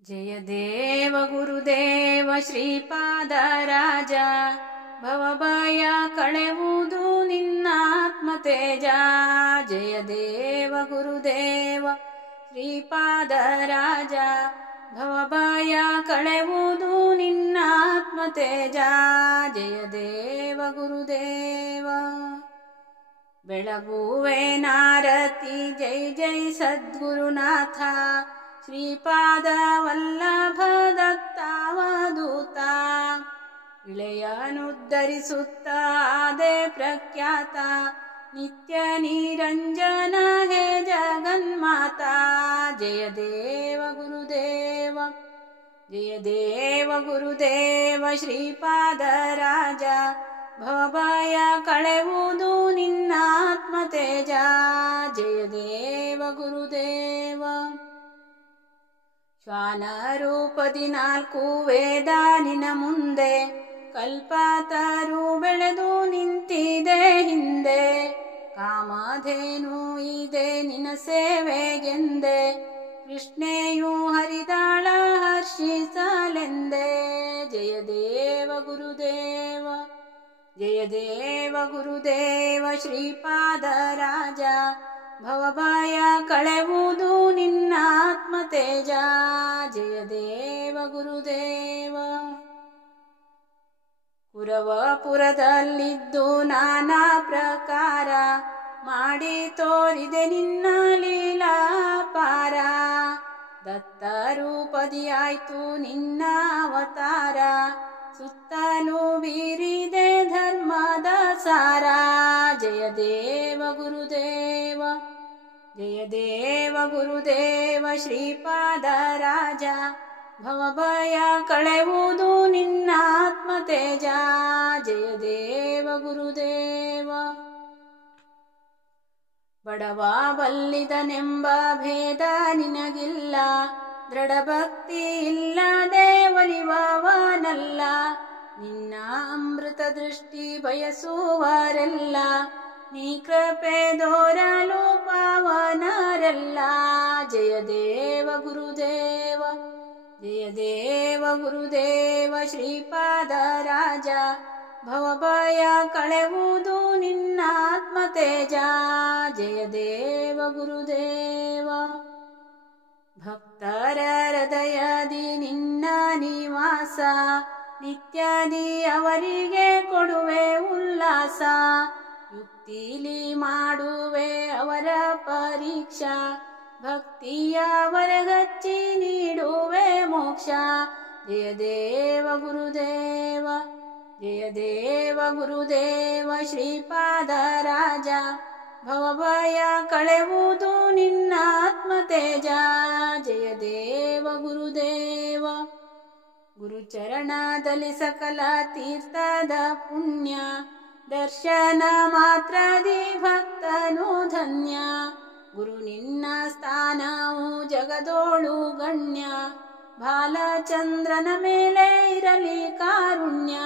ಜಯ ದೇವ ಗುರುದೇವ ಶ್ರೀಪಾದರಾಜ, ಭವಭಯ ಕಳೆವುದು ನಿನ್ನ ಆತ್ಮತೇಜ. ಜಯ ದೇವ ಗುರುದೇವ ಶ್ರೀಪಾದರಾಜ, ಭವಭಯ ಕಳೆವುದು ನಿನ್ನ ಆತ್ಮತೇಜ. ಜಯ ದೇವ ಗುರುದೇವ. ಬೆಳಗುವೆ ನಾರತಿ ಜೈ ಜೈ ಸದ್ಗುರುನಾಥ, ಶ್ರೀಪಾದ ವಲ್ಲಭ ದತ್ತಾವಧೂತ. ಇಳೆಯನುದ್ಧರಿಸುತ್ತಾದೆ ಪ್ರಖ್ಯಾತ, ನಿತ್ಯ ನಿರಂಜನ ಹೇ ಜಗನ್ಮಾತಾ. ಜಯ ದೇವ ಗುರುದೇವ, ಜಯ ದೇವ ಗುರುದೇವ ಶ್ರೀಪಾದರಾಜ, ಭವಭಯ ಕಳೆವುದು ನಿನ್ನ ಆತ್ಮತೇಜ. ಜಯ ದೇವ ಗುರುದೇವ. ಶ್ವಾನ ರೂಪದಿ 4 ವೇದ ನಿನ ಮುಂದೆ, ಕಲ್ಪತರು ಬೆಳೆದು ನಿಂತಿದೆ ಹಿಂದೆ. ಕಾಮಧೇನು ಇದೆ ನಿನ ಸೇವೆಗೆಂದೆ, ಕೃಷ್ಣೆಯು ಹರಿದಾಳ ಹರ್ಷಿಸಲೆಂದೆ. ಜಯ ದೇವ ಗುರುದೇವ, ಜಯ ದೇವ ಗುರುದೇವ ಶ್ರೀಪಾದರಾಜ, ಭವಭಯ ಕಳೆವುದು ನಿನ್ನ ಆತ್ಮತೇಜ. ಜಯ ದೇವ ಗುರುದೇವ. ಕುರವಪುರದಲ್ಲಿದ್ದು ನಾನಾ ಪ್ರಕಾರ, ಮಾಡಿ ತೋರಿದೆ ನಿನ್ನ ಲೀಲಾಪಾರ. ದತ್ತ ರೂಪದಿಯಾಯ್ತು ನಿನ್ನ ಅವತಾರ, ಸುತ್ತಲೂ ಬೀರಿದೆ ಧರ್ಮದ ಸಾರ. ಜಯ ದೇವ ಗುರುದೇವ, ಜಯ ದೇವ ಗುರುದೇವ ಶ್ರೀಪಾದರಾಜ, ಭವಭಯ ಕಳೆವುದು ನಿನ್ನ ಆತ್ಮತೇಜ. ಜಯ ದೇವ ಗುರುದೇವ. ಬಡವ ಬಲ್ಲಿದನೆಂಬ ಭೇದ ನಿನಗಿಲ್ಲ, ದೃಢ ಭಕ್ತಿ ಇಲ್ಲದೆ ಒಲಿವವನಲ್ಲ. ನಿನ್ನ ಅಮೃತ ದೃಷ್ಟಿ ಬಯಸುವರೆಲ್ಲ, ನೀ ಕೃಪೆ ದೋರಲು ಪಾವನರೆಲ್ಲ. ಜಯ ದೇವ ಗುರುದೇವ, ಜಯ ದೇವ ಗುರುದೇವ ಶ್ರೀಪಾದರಾಜ, ಭವಭಯ ಕಳೆವುದು ನಿನ್ನ ಆತ್ಮತೇಜ. ಜಯ ದೇವ ಗುರುದೇವ. ಭಕ್ತರ ಹೃದಯದಿ ನಿನ್ನ ನಿವಾಸ, ನಿತ್ಯದಿ ಅವರಿಗೆ ಕೊಡುವೆ ಉಲ್ಲಾಸ. ಯುಕ್ತಿಲಿ ಮಾಡುವೆ ಅವರ ಪರೀಕ್ಷಾ, ಭಕ್ತಿಯ ವರಗಚ್ಚಿ ನೀಡುವೆ ಮೋಕ್ಷ. ಜಯ ದೇವ ಗುರುದೇವ, ಜಯ ದೇವ ಗುರುದೇವ ಶ್ರೀಪಾದರಾಜ, ಭವಭಯ ಕಳೆವುದು ನಿನ್ನ ಆತ್ಮತೇಜ. ಜಯ ದೇವ ಗುರುದೇವ. ಗುರುಚರಣದಲ್ಲಿ ಸಕಲ ತೀರ್ಥದ ಪುಣ್ಯ, ದರ್ಶನ ಮಾತ್ರದಿ ಭಕ್ತನು ಧನ್ಯ. ಗುರು ನಿನ್ನ ಸ್ಥಾನವು ಜಗದೋಳು ಗಣ್ಯ, ಬಾಲಚಂದ್ರನ ಮೇಲೆ ಇರಲಿ ಕಾರುಣ್ಯ.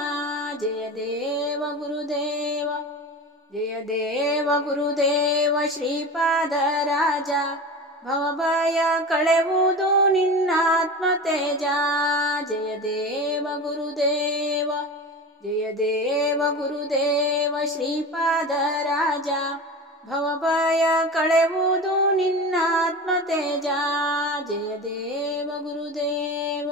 ಜಯ ದೇವ ಗುರುದೇವ, ಜಯ ದೇವ ಗುರುದೇವ ಶ್ರೀಪಾದರಾಜ, ಭವಭಯ ಕಳೆವುದು ನಿನ್ನ ಆತ್ಮತೇಜ. ಜಯ ದೇವ ಗುರುದೇವ, ಜಯ ದೇವ ಗುರುದೇವ ಶ್ರೀಪಾದರಾಜ, ಭವಭಯ ಕಳೆವುದು ನಿನ್ನ ಆತ್ಮತೇಜ. ಜಯ ದೇವ ಗುರುದೇವ.